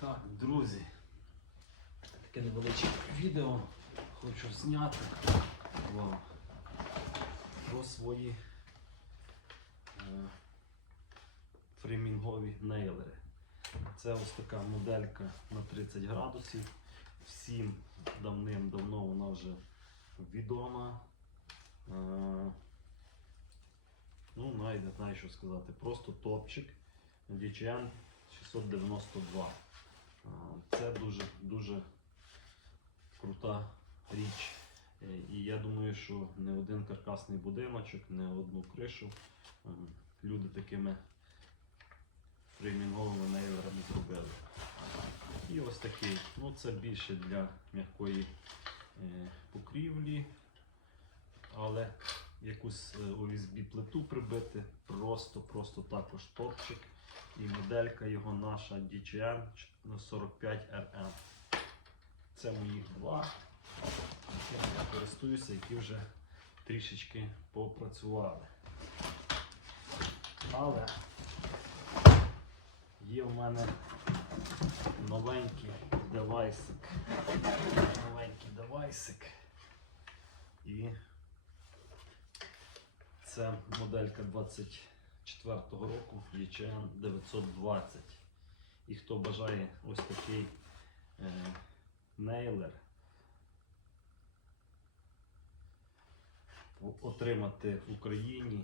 Так, друзі, таке невеличке відео хочу зняти вам про свої е, фремінгові нейлери. Це ось така моделька на 30 градусів. Всім давним-давно вона вже відома. Е, ну, навіть не знаю, що сказати. Просто топчик DJN 692. Це дуже дуже крута річ. Е, І я думаю, що не один каркасний будиночок, не одну кришу е, люди такими фреймінговими нейлерами зробили. І ось такий. Ну це більше для м'якої е, покрівлі, але якусь е, OSB плиту прибити, просто-просто також топчик. І моделька його наша DJN 45RM. Це моїх два, якими я користуюся, які вже трішечки попрацювали. Але є в мене новенький девайсик. Новенький девайсик. І це моделька 24-го року DJN 920. І хто бажає ось такий е, нейлер отримати в Україні,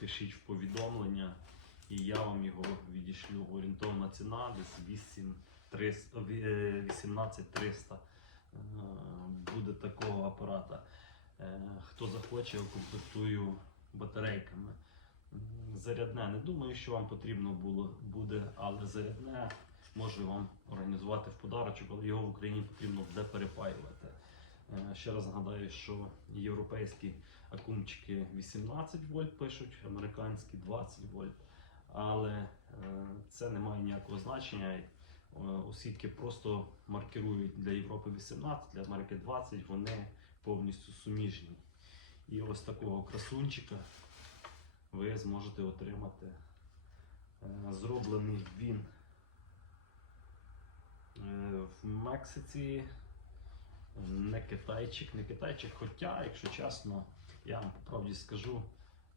пишіть в повідомлення, і я вам його відішлю. Орієнтовна ціна десь 8 300, е, 18 300 е, буде такого апарата. Е, Хто захоче, укомплектую батарейками. Зарядне, не думаю, що вам потрібно було буде, але зарядне можу вам організувати в подарочок, але його в Україні потрібно буде перепаювати. Е, Ще раз нагадаю, що європейські акумчики 18 вольт пишуть, американські 20 вольт. Але е, це не має ніякого значення, е, оскільки просто маркирують для Європи 18, для Америки 20, вони повністю суміжні. І ось такого красунчика ви зможете отримати. Е, Зроблений він е, в Мексиці. Не китайчик, не китайчик, хоча, якщо чесно, я вам правді скажу,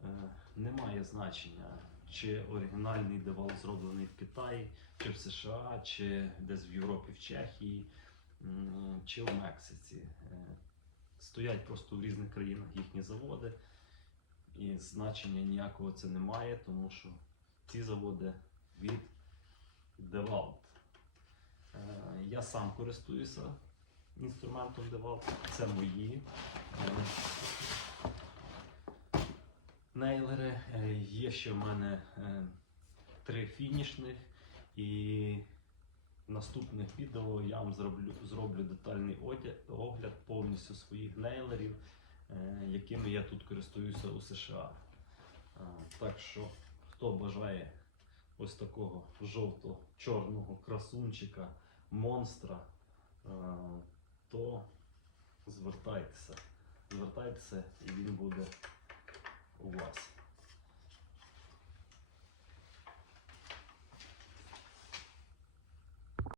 е, немає значення, чи оригінальний девал зроблений в Китаї, чи в США, чи десь в Європі, в Чехії, чи в Мексиці. Стоять просто в різних країнах їхні заводи, і значення ніякого це немає, тому що ці заводи від DeWalt. Е, Я сам користуюся інструментом DeWalt, це мої. Е, Нейлери. Е, Є ще в мене три фінішних і наступних відео я вам зроблю, зроблю детальний огляд повністю своїх нейлерів, е, якими я тут користуюся у США. Так що, хто бажає ось такого жовто-чорного красунчика, монстра, то звертайтеся. Звертайтеся і він буде у вас.